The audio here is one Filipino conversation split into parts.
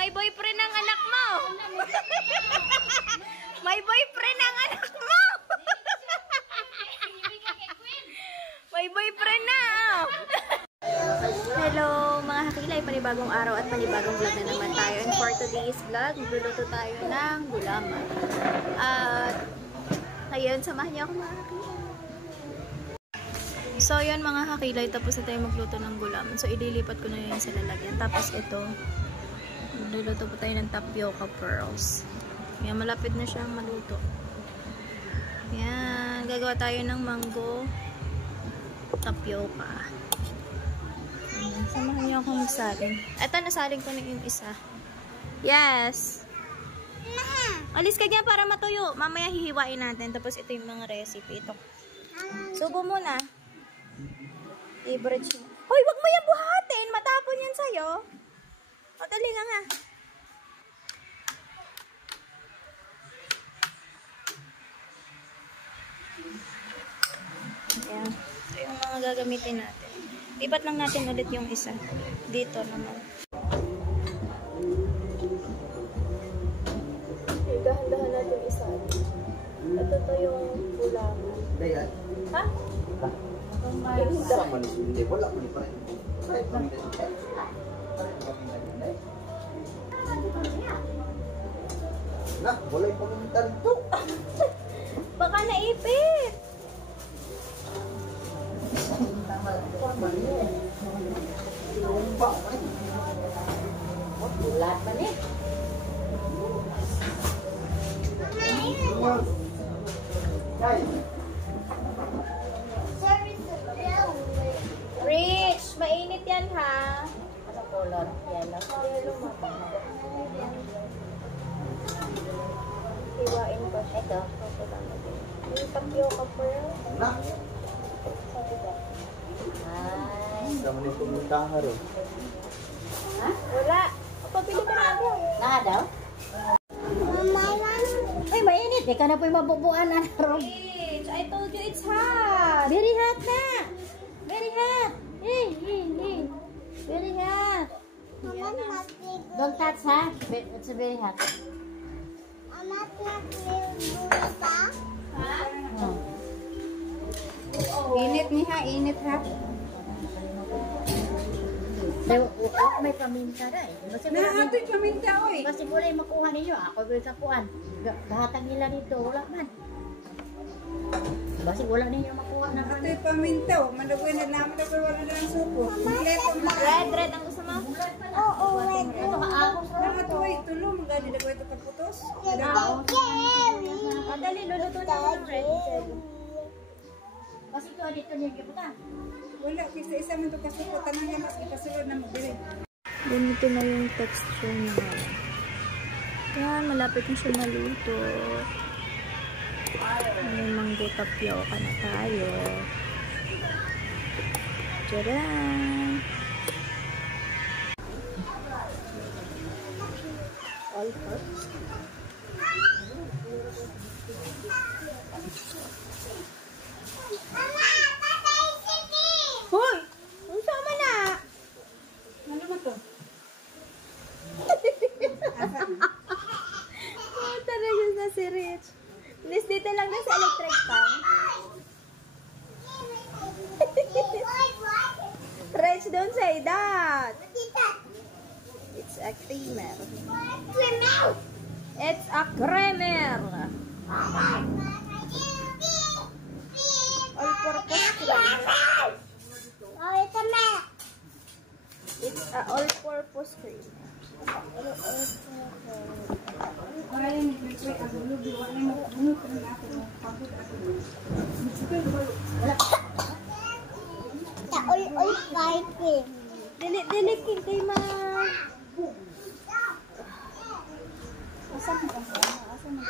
May boyfriend ang anak mo. May boyfriend ang anak mo. May boyfriend na. Hello mga kakilay, panibagong araw at panibagong vlog na naman tayo. And for today's vlog, magluluto tayo ng gulaman. At ngayon, samahan niyo ako mga kakilay. So yun mga kakilay, tapos na tayo magluto ng gulaman. So ililipat ko na yun sa lalagyan. Tapos ito, magluluto po tayo ng tapioca pearls. Yan, malapit na siyang maluto. Yan, gagawa tayo ng mango tapioca. Ayan, samahan niyo ako magsaling. Ito, nasaling ko na yung isa. Yes! Alis ka dyan para matuyo. Mamaya hihiwain natin. Tapos ito yung mga recipe. Ito. Subo muna. I-bridge mo. Hoy, wag mo yan buhatin! Matapon yan sa'yo. O, dali na nga. Ayan. Ito yung mga gagamitin natin. Lipat lang natin ulit yung isa. Dito naman. Dahan-dahan natin isa. Ito to yung gulaman. Ha? Hindi, wala ko pa rin. Nah, wala yung pamintan to. Baka naipit. Bulat pa ni. Rich, mainit yan ha. Ano color? Yellow. Hiwain ko. Ito. Yung tapioca pearl. Nah, Ay. naman yung pumunta ka rin. Ha? Wala. Pabili ka na ako. Na daw? Ay, mainit. Ikaw na po yung mabubuan. Rich, I told you it's hot. Very hot na. Very hot. Hey. Very hot. Don't touch, ha? It's very hot. Oh. Init niya, init ha. May paminta na eh. Naatoy paminta, oy. Kasi wala yung makuha ninyo. Ako will kapuan. Lahatang nila dito. Wala man. Kasi wala ninyo makuha na kan. Ito'y paminta, oh. Malagoy na naman. Wala na ang supo. Red ang gusto mo? Oo, red. Ito kaagos. Nakatuloy, tulong. Magani na ko ito kaputos. Dali, luluto na ako ng red. Kasi ito, dito niyo kiputan. Wala, isa-isa man ito kasupo. Tanang yan, mas ipasulod na mabili. Ganito na yung texture niya. Yan, malapit na siya maluto. May mango tapioca na tayo. Tcharam! All purpose. Hoy! Ang sama na! Ano mo to? Oh, talaga na si Rich. Liz, dito lang na sa electric fan. Rich, don't say that. It's a creamer. It's a creamer. All-purpose creamer. It's a all-purpose creamer. Dili kay ma. Asan ka? Asan ka?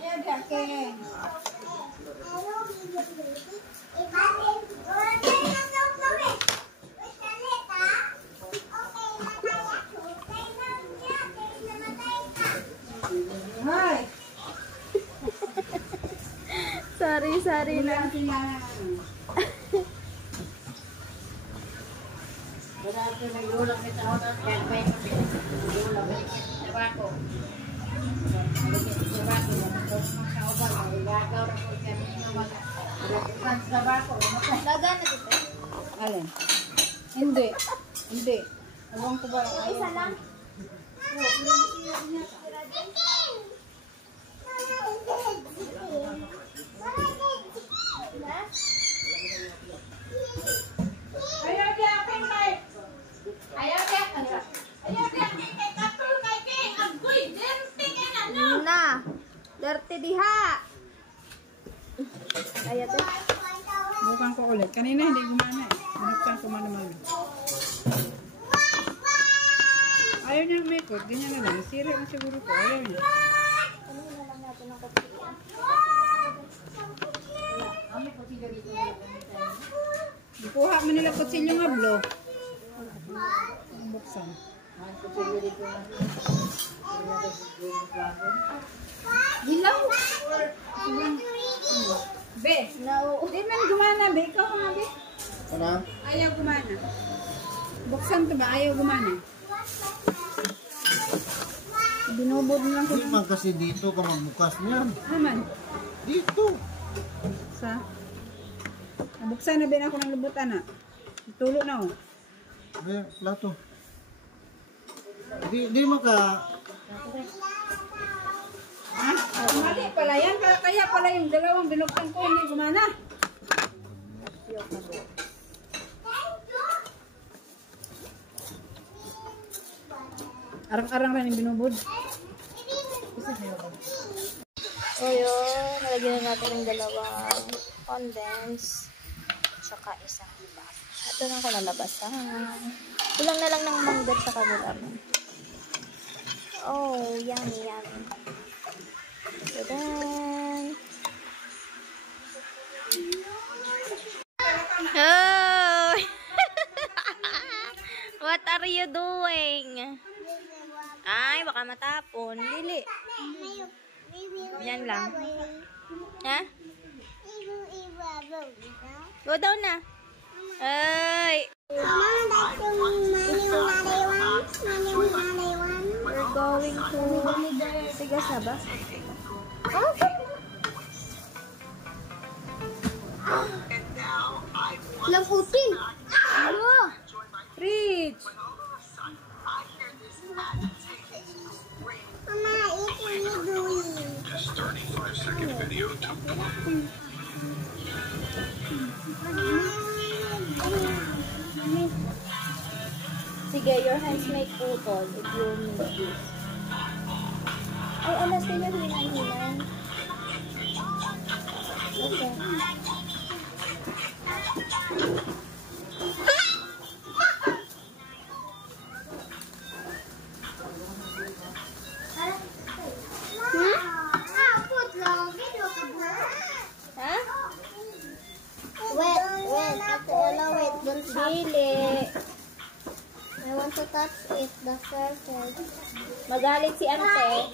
Ayan, kake. Hi! Sari-sari na. ito nag-ulam sa taon kaya may nag-ulam tabako. Tabako mga kauban ay gagaw ra ko kami naman. Tabako. Dagan na dito. Alin? Hindi. Hindi. Awang ko ba? Isa lang. Ayaw dia kay. Ayaw dia. Ayaw dia kay katul kay agoy dirty kay ano. Na. Dirty diha. Ayat eh. Bukan ko ulit. Kanina hindi gumana eh. Binuksan ko man. Ayaw niya umikot. Ganyan na lang. Sira ang siguro ko. Ayaw niya. Kanina lang natin ang kapila. Ikuha mo nila kutsilyo nga blo. Buksan. Dilaw. Be. No. Di man gumana, be. Ikaw nga, be. Ano? Ayaw gumana. Buksan to ba? Ayaw gumana. Binubod lang ko. Hindi man kasi dito ka magbukas niyan. Naman. Dito. Sa? Buksan na din ako ng lubutan na. Tulo na oh. Ayan, plato. Di maka... Ha? Mali pala yan. Kaya pala yung dalawang binuksan ko hindi gumana. Arang-arang rin yung binubod. O yun, nalagyan na natin yung dalawang condense. Tsaka isang box. Ito lang ko nalabasan. Kulang na lang ng manggat sa gulaman. Oh, yummy, yummy. So then... Oh! What are you doing? Ay, baka matapon. Dili. Yan lang. Ha? Go down na. Ay. We're going to... Sigas na ba? Lamputin. Ano? Rich! Mama, what are you doing? This 35-second video took Sige, your hands may putol if you need this. Ay, alas din yung hinan-hinan. Okay. Ha? Wait, Ella, wait, don't touch. Dili. I want to touch it, the surface. Magalit si ante.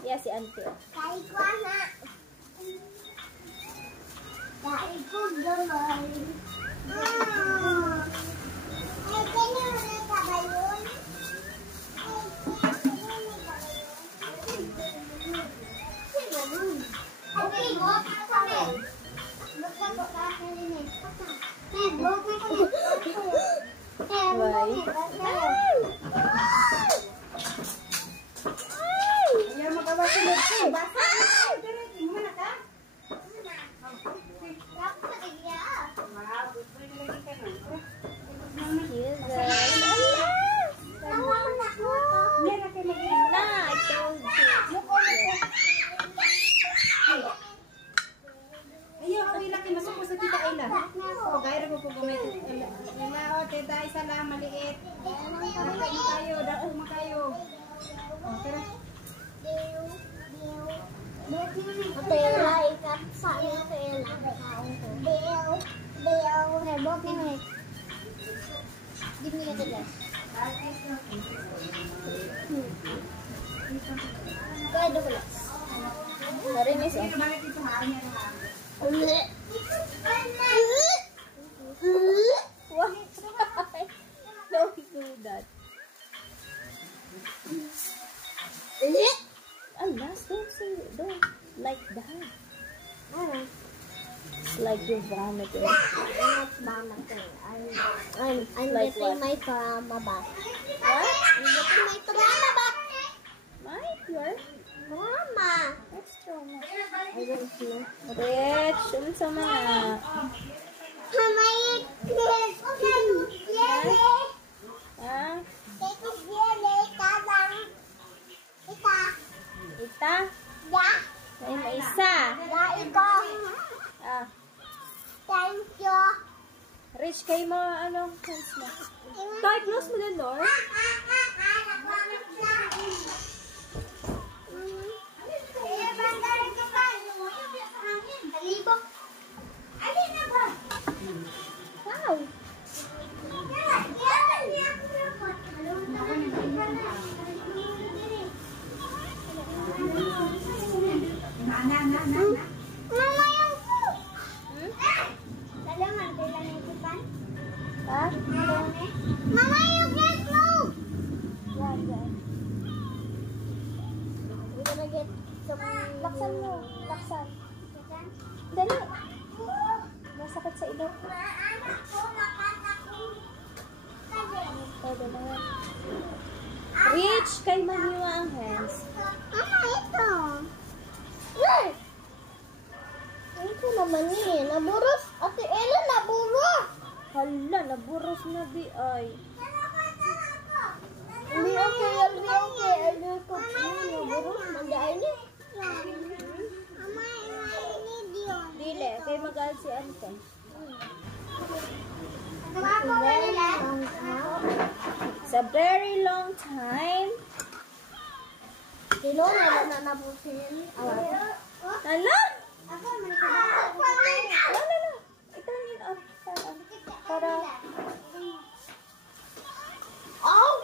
Yeah, si ante. Kay ko na. Kay ko gamay. Ay, kanya mo na kabayon. Okay, walk na kami. Buksan ko ka kalinis. Walk na kami. Why? Ayaw magawasunod ko. Na, I told you. Ayaw, okay laki. Masuko sa tita Ella. O, gaya ko gamit. Ella, o, tita, isa lang, maliit. Dakain kayo, dakain kayo. O, tara. Pera, ikat sa iyo, pera. Bill. Okay, walk na kami. Give me the glass. Kaya the glass. Narinis oh. Bakit ito ha? Wow. like you vomited. I'm not vomiting. I'm Like getting what? my trauma back. What? I'm getting my trauma back. Mike, you're... Trauma. What's trauma? I don't feel. Rich, unsa man na? Mama, it's jelly. Ha? Take a jelly. Ita. Ita? Yeah. Ay, may isa. Yeah, ikaw. Ah, Thank you. Rich, kayo mo, ano, hands mo. Toy, close mo the door. Wow. Mama yung food. Dalaman, dalaman ito pa. Ha? Mama yung get food. Yan, yan. We're gonna get some... Laksan mo. Laksan. Dali. Masakit sa ilong. Pwede na yan. Rich, kay maniwa ang hands. Mama, ito. Yay! Ito naman eh. Naburos. Ate Ella, naburos. Hala, naburos na di ay. Hindi okay, hindi okay. Ano ko? Naburos. Mandain niya. Mama, I need you. Dile, kay magal si Ante. It's a very long time. Sino na nabusin? Hala! Wala na. I-turn it off. Para... Oh!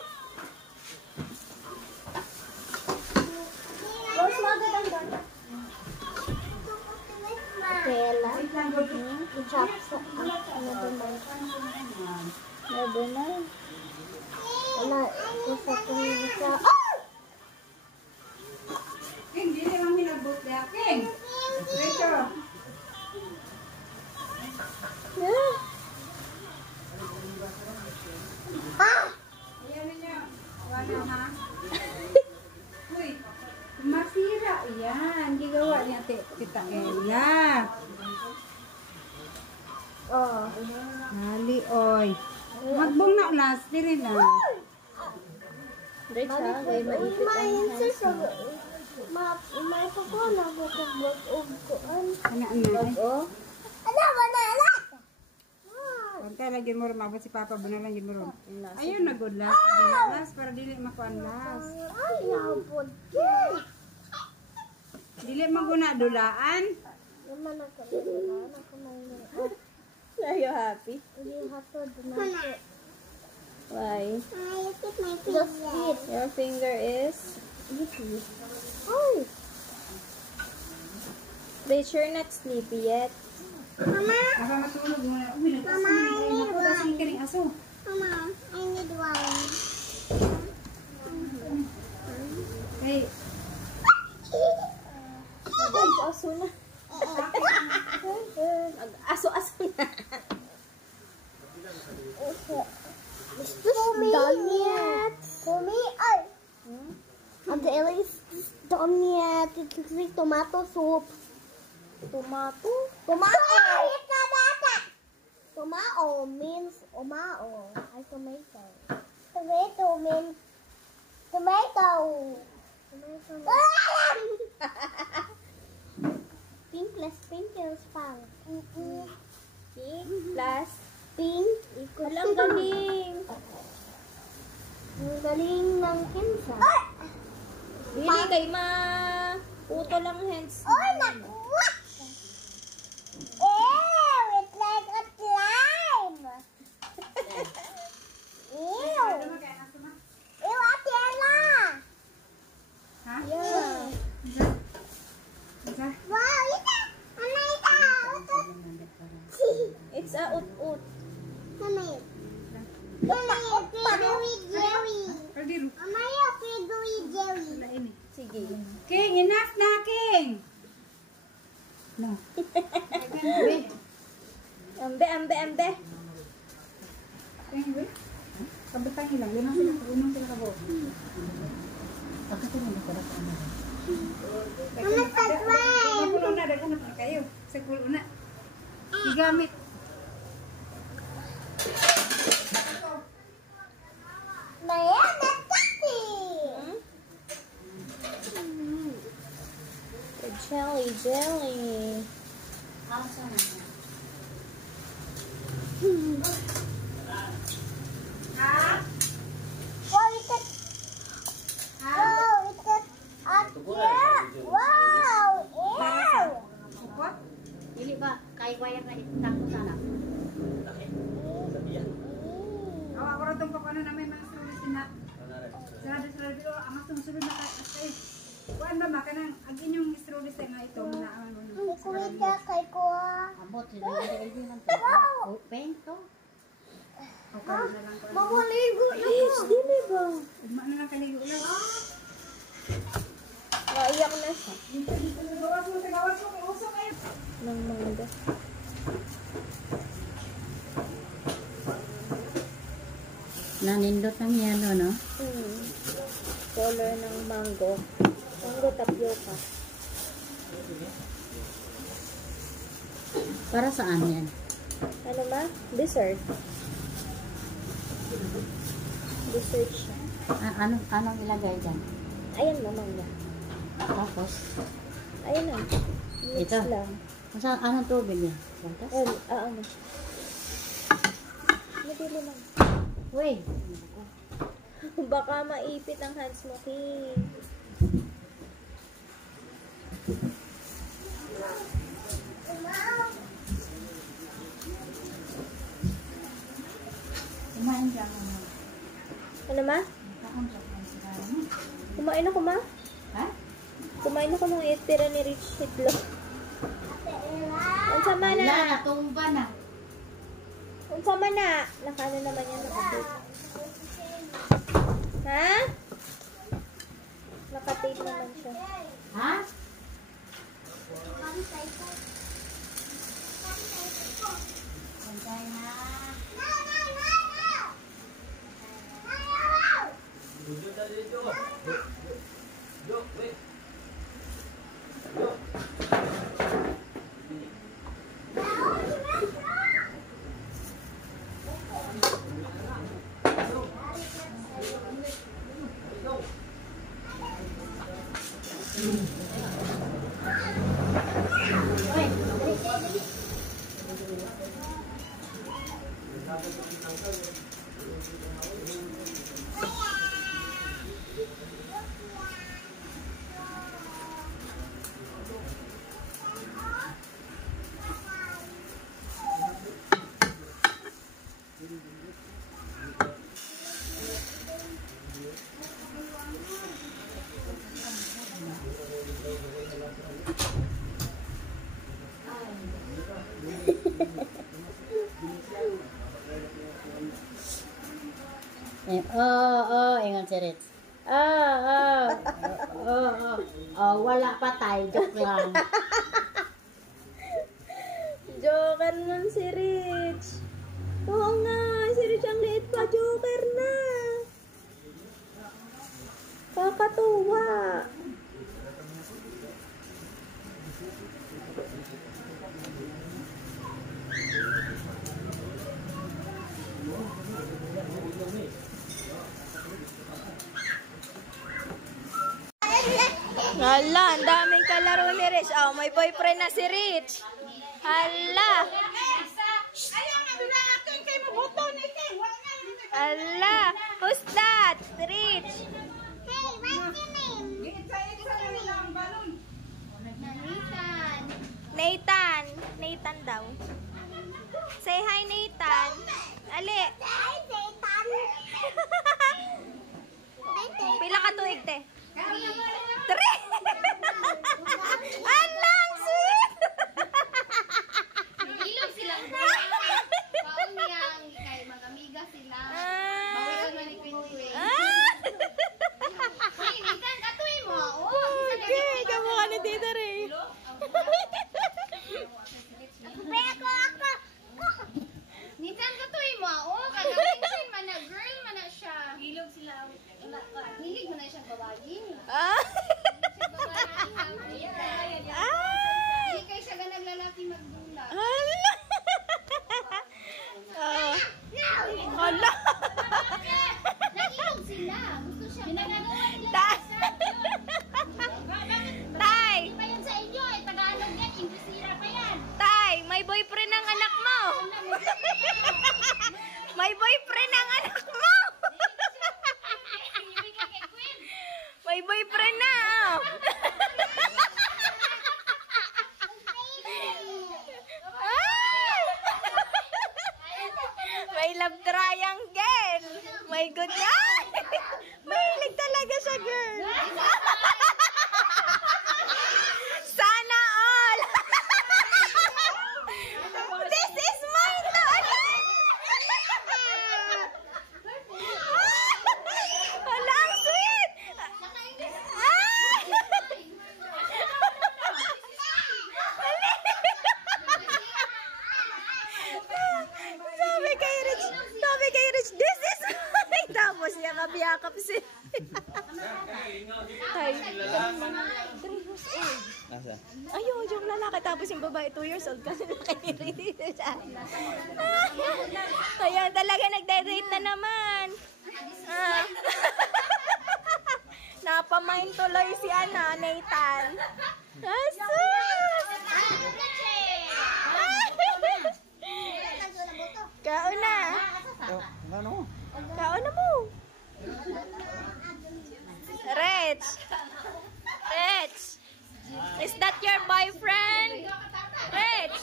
Close mo agad ang door. Kela. Chop sa another month. Never na. Wala. Isa kong isa. Hindi naman minabot na akin. Rito. Yeah. Ayan niyo. Wala ha? Uy. Masira. Yan. Hindi gawa niya Tita Ella. Oh. Hali, oy. Magbong na ulas. Diri na. Rich ha, kay maipit ang hands mo. May ko na bukog ko. Ano, ano? Oh, Ala, wala, ala. Huwag ka lagi mo rin. Mabot si Papa. Bunalan yun mo rin. nasa. Ayun na good last. Dili last para dili makuan last. Ay, nabot. Dili maguna dulaan. Naman ako. Naman ako na yun. Are you happy? You have to do not. Why? Just eat. Your finger is... Oh. Rich, you're not sleepy yet. Mama, Aba matulog mo na. Uy, nagkasing ka rin aso. Mama, I need one. Hey, Aso na. Aso-aso na. Is this done yet? For me, Ate Ella, is this done yet? It looks like tomato soup. Tomato? Tomato! Tomato means omao. Ay, tomato. Tomato means tomato. Pink plus pink is pang. Pink plus... Pink. Walang galing. Ang galing ng kinsa. Dili kay ma... Puto lang hands. Oh, nakuha! Ew! It's like a slime! Ew! Ew, Ate Ella! ha? Yeah. Isa? Wow, ita! Mama, ita! It's a ut-ut. Mama, Mama, Pidui Jerry! Pwede rin. Mama, Pidui Jerry! Sige. King, enough na, King! No. Ambe, ambe, ambe. Tingin ba? Kabutang ilang. Limang sila. Unang sila kabo. Pagkatulong na pala ka na. Mama, subscribe! Sa kulo na. Daghan na kayo. Sa kulo na. Igamit. Maya, nataki! Jelly, jelly. Wow, ikat! Wow, ikat! At yeah! Wow! Ew! Upot. Dili ba? Kay wayang na itako sana. Awa ko ratong papano namin mga service na. Sarado pero ang sunod na kay. Kuan ba makanang ang inyong service nga ito na ang Hindi ko ita kay ko. Ambot sila hindi man to. Open to. Okay na lang ko. Mamaligo na ko. Dili ba? Ugma na lang kaligo lang. Naiyak na siya. Gawas mo, kay usok kayo. Ng mangga. Nanindot ang yelo, no? Color ng mango. Mango tapioca. Para saan yan? Ano ma? Dessert. Dessert siya. Anong ilagay dyan? Ayan na mangga. Tapos, Ayan na. Mix Ito. lang. anong tubig yan? Lantas? Ano? Madili lang. Wait. Baka maipit ang hands mo, King. Kumain ka mo. Ano ma? Kumain ako ma? Ha? Kumain ako ng itira ni Rich Hitlog. Ang sama Wala, na. natumba na. Ang sama na. Nakano naman yan nakatape. Ha? Nakatape naman siya. Ha? Pantay na. Ingat si Ritz. Wala pa tayo. Joke lang. Joker nun si Rich. Oo nga, si Rich ang liit pa. Joker na. Kakatuwa. Hala, ang daming kalaro ni Rich. Oh, may boyfriend na si Rich. Hala. Hala. Who's that? Rich. Hey, what's your name? Nathan. Nathan daw. Say hi, Nathan. Ali. Hi, Satan. Pila ka tuig, te? 3. Alang, sweet. Ilog silang baon niyang kay mag-amiga sila. Bawal na ni Queen. Hey, Nathan, katuloy mo. Okay, kamukha ni Tita Ray. Pero ako. love triangle. My goodness. Mahilig talaga siya, girl. Sana all. This is mine to again. Hala, ang sweet. Sabi kay Rich, this is mine. Tapos yakap-yakap si... Ay, 3 years old. Nasa? Ayun, yung lalaki. Tapos yung babae, 2 years old. Kasi nakikirili siya. Ayan, talaga nagde-date na naman. Napamain tuloy si Nathan. Asus! Kauna. Ano? Kauna mo. Rich. Rich. Is that your boyfriend? Rich.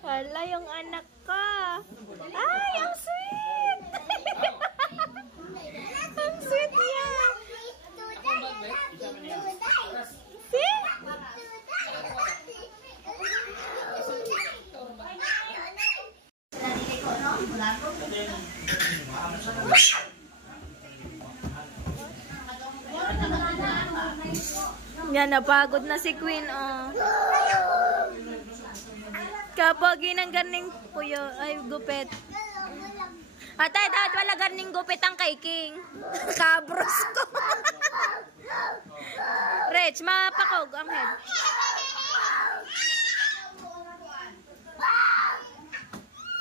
Hala, yung anak ka. Ay, ang sweet. Ang sweet niya. See? Yan, napagod na si Queen, oh. Kapag ginang ganing puyo, ay, gupit. Atay, dapat wala ganing gupit ang kay King. Kabros ko. Rich, mapakog ang head.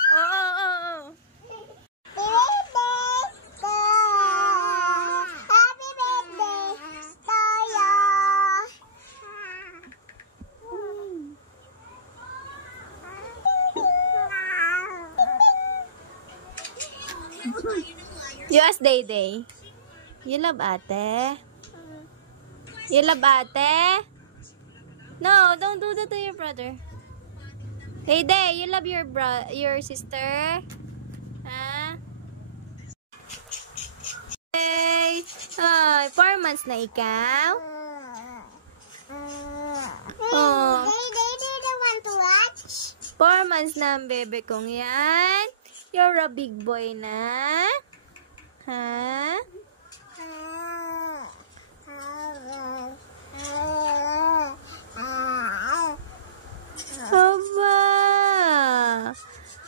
Oo. Happy birthday, Toyo. You ask Day Day. You love ate? You love ate? No, don't do that to your brother. Day Day, you love your sister? Huh? Hey! Ay, 4 months na ikaw? Oh. They didn't want to watch. 4 months na ang bebe kong yan. You're a big boy na. Ha? Aba!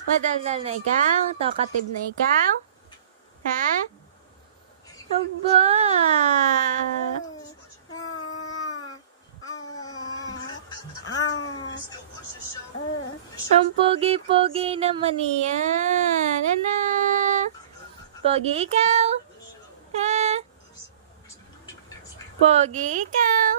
Madaldal na ikaw? Talkative na ikaw? Ha? Aba! Ang pogi-pogi naman yan. Ano? Pogi ikaw? Ha? Pogi ikaw?